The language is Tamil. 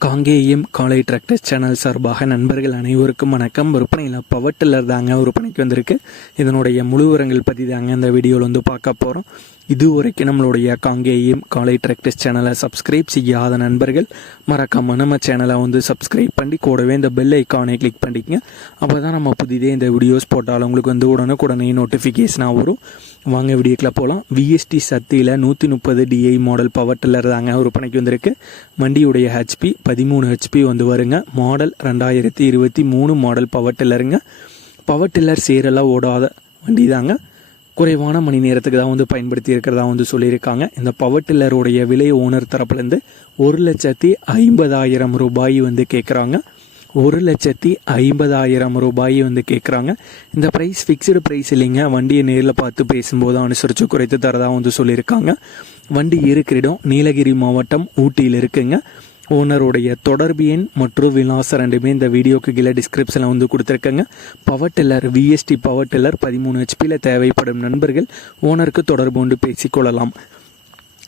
காங்கேயம் காலை டிராக்டர் சேனல் சார்பாக நண்பர்கள் அனைவருக்கும் வணக்கம். விற்பனையில் பவர் டில்லர் தாங்க விற்பனைக்கு வந்திருக்கு. இதனுடைய முழு விவரங்கள் பற்றி தாங்க இந்த வீடியோவில் வந்து பார்க்க போகிறோம் இது வரைக்கும் நம்மளுடைய காங்கேயம் காலை டிராக்டர்ஸ் சேனலை சப்ஸ்கிரைப் செய்யாத நண்பர்கள் மறக்காம நம்ம சேனலை வந்து சப்ஸ்கிரைப் பண்ணி கூடவே இந்த பெல் ஐக்கானை கிளிக் பண்ணிக்கங்க. அப்போ தான் நம்ம புதிதே இந்த வீடியோஸ் போட்டாலும் உங்களுக்கு வந்து உடனுக்குடனே நோட்டிஃபிகேஷனாக வரும். வாங்க வீடியோக்குள்ள போகலாம் விஎஸ்டி சத்தியில் நூற்றி முப்பது டிஐ மாடல் பவர் டில்லர் தாங்க விற்பனைக்கு வந்திருக்கு. வண்டியுடைய ஹெச்பி பதிமூணு ஹெச்பி வந்து வருங்க. மாடல் ரெண்டாயிரத்தி இருபத்தி மூணு மாடல் பவர் டில்லருங்க பவர் டில்லர் சேரெல்லாம் ஓடாத வண்டி தாங்க குறைவான மணி நேரத்துக்கு தான் வந்து பயன்படுத்தி இருக்கிறதா வந்து சொல்லியிருக்காங்க. இந்த பவர் டில்லருடைய விலை ஓனர் தரப்புலேருந்து ஒரு லட்சத்தி ஐம்பதாயிரம் ரூபாய் வந்து கேட்குறாங்க ஒரு லட்சத்தி ஐம்பதாயிரம் ரூபாய் வந்து கேட்குறாங்க இந்த ப்ரைஸ் ஃபிக்ஸ்டு ப்ரைஸ் இல்லைங்க. வண்டியை நேரில் பார்த்து பேசும்போது அனுசரித்து குறைத்து தரதாக வந்து சொல்லியிருக்காங்க. வண்டி இருக்கிற இடம் நீலகிரி மாவட்டம் ஊட்டியில் இருக்குங்க. ஓனருடைய தொடர்பு எண் மற்றும் விலாசம் ரெண்டுமே இந்த வீடியோக்கு கீழே டிஸ்கிரிப்ஷனில் வந்து கொடுத்துருக்கேங்க. Power tiller VST power tiller பதிமூணு ஹெச்பியில் தேவைப்படும் நண்பர்கள் ஓனருக்கு தொடர்பு கொண்டு பேசிக்கொள்ளலாம்